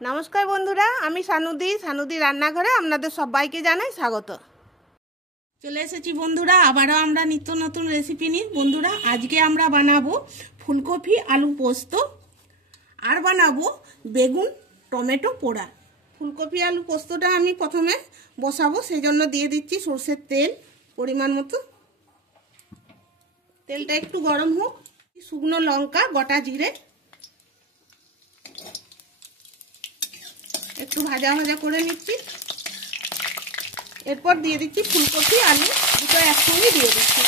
নমস্কার বন্ধুরা, আমি সানুদি রান্নাঘরে আপনাদের সবাইকে জানাই স্বাগত। চলে এসেছি বন্ধুরা, আবারও আমরা নিত্য নতুন রেসিপি নিয়ে। বন্ধুরা, আজকে আমরা বানাবো ফুলকপি আলু পোস্ত আর বানাবো বেগুন টমেটো পোড়া। ফুলকপি আলু পোস্তটা আমি প্রথমে বসাবো, সেই জন্য দিয়ে দিচ্ছি সরষের তেল পরিমাণ মতো। তেলটা একটু গরম হোক। শুকনো লঙ্কা, গোটা জিরে একটু ভাজা ভাজা করে নিচ্ছি। এরপর দিয়ে দিচ্ছি ফুলকপি আলু দুটো একসঙ্গে দিয়ে দিচ্ছি।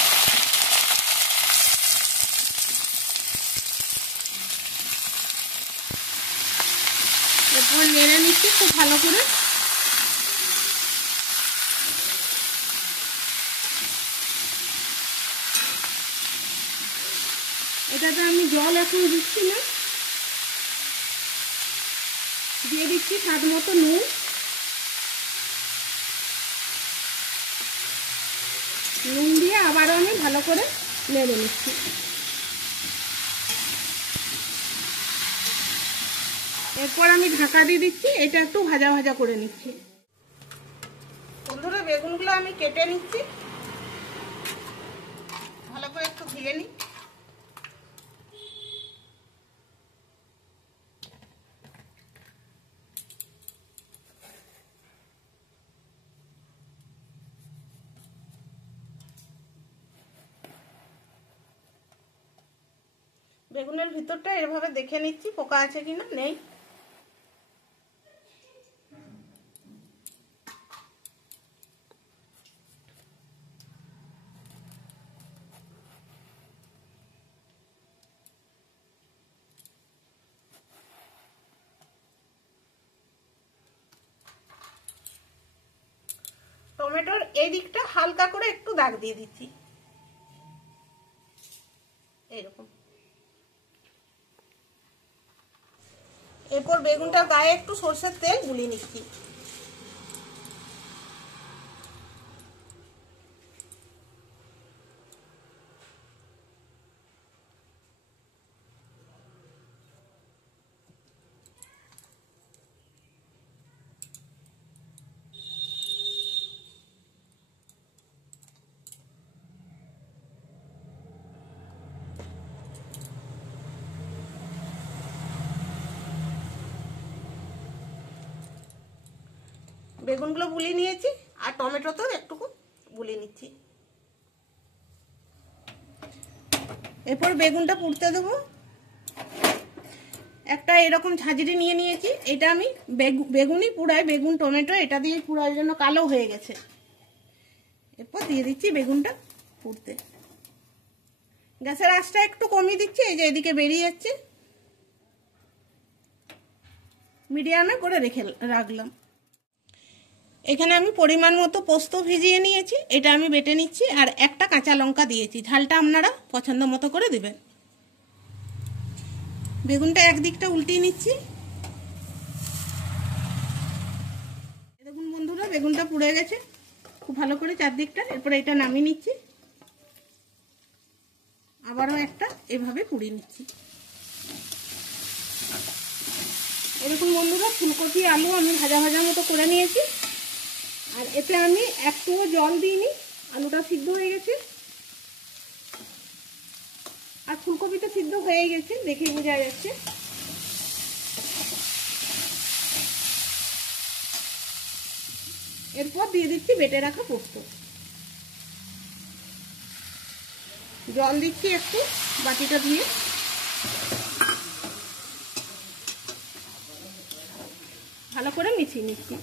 এরপর নেড়ে নিচ্ছি খুব ভালো করে। এটাতে আমি জল এখন দিচ্ছি না, দিয়ে দিচ্ছি স্বাদ মতো নুন। নুন দিয়ে আবারও আমি ভালো করে নেড়ে নিচ্ছি। এরপর আমি ঢাকা দিয়ে দিচ্ছি, এটা একটু ভাজা ভাজা করে নিচ্ছি। বন্ধুরা, বেগুনগুলো আমি কেটে নিচ্ছি, ভালো করে একটু ধুয়ে নিই। বেগুনের ভিতরটা এভাবে দেখে নিচ্ছি পোকা আছে কিনা, নেই। টমেটোর এই দিকটা হালকা করে একটু দাগ দিয়ে দিচ্ছি, এইরকম। এরপর বেগুনটার গায়ে একটু সরষের তেল গুলিয়ে নিচ্ছি। বেগুনগুলো বুলিয়ে নিয়েছি, আর টমেটো তো একটুকু বুলিয়ে নিচ্ছি। এরপর বেগুনটা পুড়তে দেবো। একটা এরকম ঝাঁঝরি নিয়ে নিয়েছি, এটা আমি বেগুনই পুড়াই, বেগুন টমেটো এটা দিয়ে পুড়ার জন্য কালো হয়ে গেছে। এরপর দিয়ে দিচ্ছি বেগুনটা পুড়তে। গ্যাসের আঁচটা একটু কমিয়ে দিচ্ছি, এই যে এদিকে বেরিয়ে যাচ্ছে। মিডিয়ামে করে রাখলাম। এখানে আমি পরিমাণ মতো পোস্ত ভিজিয়ে নিয়েছি, এটা আমি বেটে নিচ্ছি। আর একটা কাঁচা লঙ্কা দিয়েছি, ঝালটা আপনারা পছন্দ মতো করে দেবেন। বেগুনটা একদিকটা উল্টিয়ে নিচ্ছি। দেখুন বন্ধুরা, বেগুনটা পুড়ে গেছে খুব ভালো করে চারদিকটা। এরপরে এটা নামিয়ে নিচ্ছি, আবারও একটা এভাবে পুড়িয়ে নিচ্ছি। এরকম বন্ধুরা, ফুলকপি আলু আমি ভাজা ভাজা মতো করে নিয়েছি। আর এতে আমি একটুও জল দিইনি, আলুটা সিদ্ধ হয়ে গেছে। আর ফুলকপিটা সিদ্ধ হয়ে গেছে, দেখেই বোঝা যাচ্ছে। এরপর দিয়ে দিচ্ছি বেটে রাখা পোস্ত। জল দিচ্ছি একটু বাটিটা দিয়ে। ভালো করে মিশিয়ে নিচ্ছি।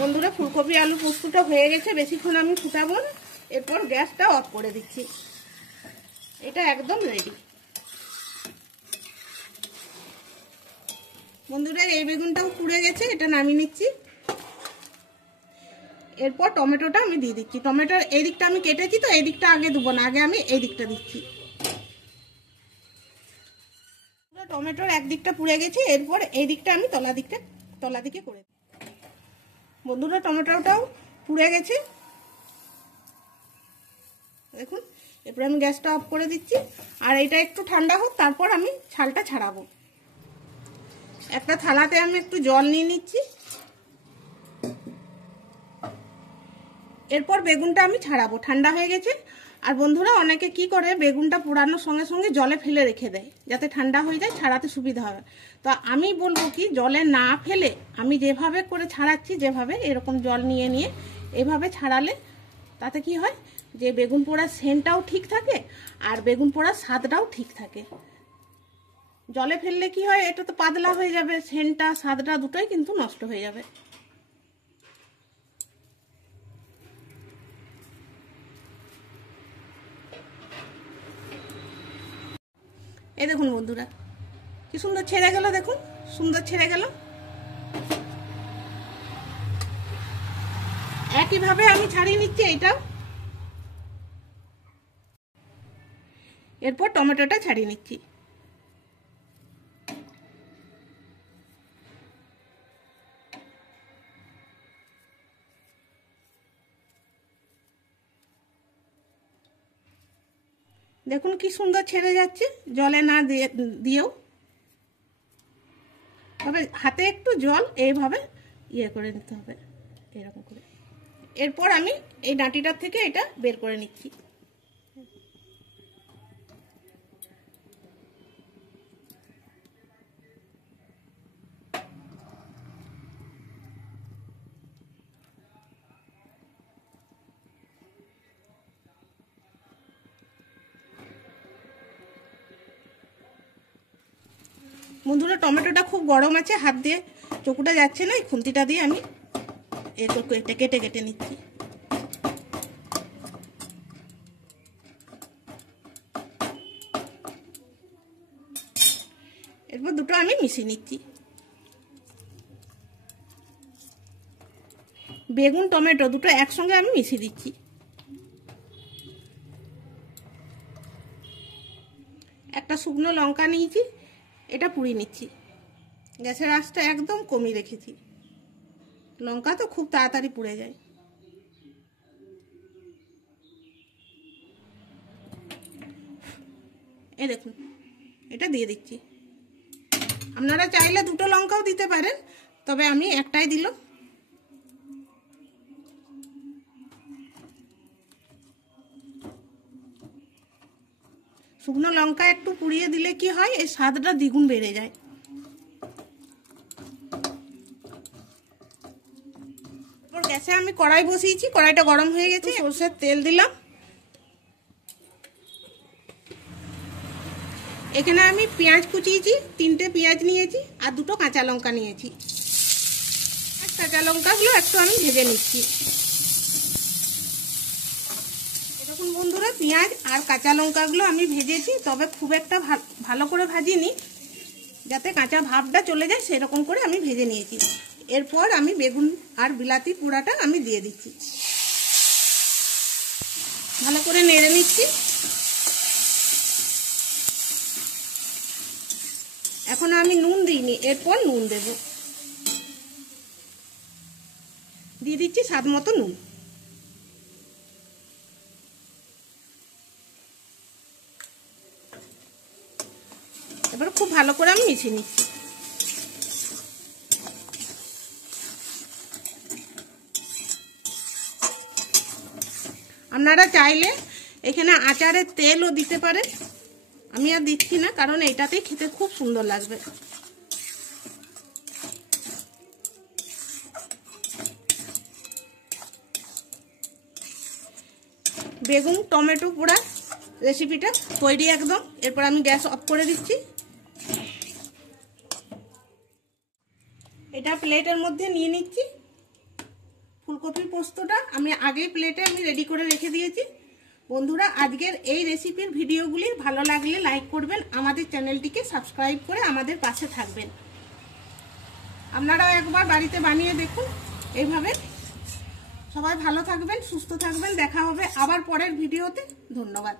বন্ধুরা, ফুলকপি আলু পোস্তটা হয়ে গেছে, বেশিক্ষণ আমি ফুটাবো না। এরপর গ্যাসটা অফ করে দিচ্ছি। এটা একদম রেডি। বন্ধুরা, এই বেগুনটাও পুড়ে গেছে, এটা নামিয়ে নিচ্ছি। এরপর টমেটোটা আমি দিয়ে দিচ্ছি। টমেটোর এই দিকটা আমি কেটেছি, তো এই দিকটা আগে দেবো না, আগে আমি এই দিকটা দিচ্ছি। টমেটোর একদিকটা পুড়ে গেছে, এরপর এই দিকটা আমি তলা দিকে করে। বন্ধুরা, টমেটোটাও পুড়ে গেছে। দেখুন এরপর আমি গ্যাসটা অফ করে দিচ্ছি। আর এটা একটু ঠান্ডা হোক, তারপর আমি ছালটা ছাড়াবো। একটা থালাতে আমি একটু জল নিয়ে নিচ্ছি। এরপর বেগুনটা আমি ছাড়াবো, ঠান্ডা হয়ে গেছে। আর বন্ধুরা অনেকে কি করে, বেগুনটা পোড়ানোর সঙ্গে সঙ্গে জলে ফেলে রেখে দেয় যাতে ঠান্ডা হয়ে যায়, ছাড়াতে সুবিধা হবে। তো আমি বলবো কি, জলে না ফেলে আমি যেভাবে করে ছাড়াচ্ছি, যেভাবে এরকম জল নিয়ে নিয়ে এভাবে ছাড়ালে তাতে কি হয় যে বেগুন পোড়ার সেন্টটাও ঠিক থাকে আর বেগুন পোড়ার স্বাদটাও ঠিক থাকে। জলে ফেললে কি হয়, এটা তো পাতলা হয়ে যাবে, সেন্টটা স্বাদটা দুটোই কিন্তু নষ্ট হয়ে যাবে। এই দেখুন বন্ধুরা কি সুন্দর ছেড়ে গেল, দেখুন সুন্দর ছেড়ে গেল। একইভাবে আমি ছাড়িয়ে নিচ্ছি এইটাও। এরপর টমেটোটা ছাড়িয়ে নিচ্ছি। দেখুন কি সুন্দর ছেড়ে যাচ্ছে, জলে না দিয়েও। তবে হাতে একটু জল এইভাবে করে নিতে হবে, এরকম করে। এরপর আমি এই ডাঁটিটার থেকে এটা বের করে নিচ্ছি। বন্ধুরা টমেটোটা খুব গরম আছে, হাত দিয়ে চকুটা যাচ্ছে না, এই খুন্তিটা দিয়ে আমি এটা কেটে কেটে নিচ্ছি। এরপর দুটো আমি মিশিয়ে নিচ্ছি। বেগুন টমেটো দুটো একসঙ্গে আমি মিশিয়ে দিচ্ছি। একটা শুকনো লঙ্কা নিয়েছি, এটা পুড়িয়ে নিচ্ছি। গ্যাসের আঁচটা একদম কমিয়ে রেখেছি, লঙ্কা তো খুব তাড়াতাড়ি পুড়ে যায়। এই দেখুন এটা দিয়ে দিচ্ছি। আপনারা চাইলে দুটো লঙ্কাও দিতে পারেন, তবে আমি একটাই দিলাম। শুকনো লঙ্কা একটু পুড়িয়ে দিলে কি হয়, এই স্বাদটা দ্বিগুণ বেড়ে যায়। গ্যাসে আমি কড়াই বসিয়েছি, কড়াইটা গরম হয়ে গেছে। সরষের তেল দিলাম। এখানে আমি পেঁয়াজ কুচিয়েছি, 3টে পেঁয়াজ নিয়েছি আর 2টো কাঁচা লঙ্কা নিয়েছি। কাঁচা লঙ্কাগুলো একটু আমি ভেজে নিচ্ছি। দেখুন বন্ধুরা পেঁয়াজ আর কাঁচা লঙ্কাগুলো আমি ভেজেছি, তবে খুব একটা ভালো করে ভাজিনি, যাতে কাঁচা ভাবটা চলে যায় সেরকম করে আমি ভেজে নিয়েছি। এরপর আমি বেগুন আর বিলাতি পোড়াটা আমি দিয়ে দিচ্ছি, ভালো করে নেড়ে নিচ্ছি। এখন আমি নুন দিইনি, এরপর নুন দেব। দিয়ে দিচ্ছি স্বাদ মতো নুন। এবার খুব ভালো করে আমি মিশিয়ে নিচ্ছি। আপনারা চাইলে এখানে আচারের তেলও দিতে পারেন, আমি আর দিচ্ছি না, কারণ এইটাতেই খেতে খুব সুন্দর লাগবে। বেগুন টমেটো পোড়া রেসিপিটা তৈরি একদম। এরপর আমি গ্যাস অফ করে দিচ্ছি। এটা প্লেটের মধ্যে নিয়ে নিচ্ছি। ফুলকপির পোস্তটা আমি আগেই প্লেটে আমি রেডি করে রেখে দিয়েছি। বন্ধুরা আজকের এই রেসিপির ভিডিওগুলি ভালো লাগলে লাইক করবেন, আমাদের চ্যানেলটিকে সাবস্ক্রাইব করে আমাদের পাশে থাকবেন। আপনারাও একবার বাড়িতে বানিয়ে দেখুন এইভাবে। সবাই ভালো থাকবেন, সুস্থ থাকবেন। দেখা হবে আবার পরের ভিডিওতে। ধন্যবাদ।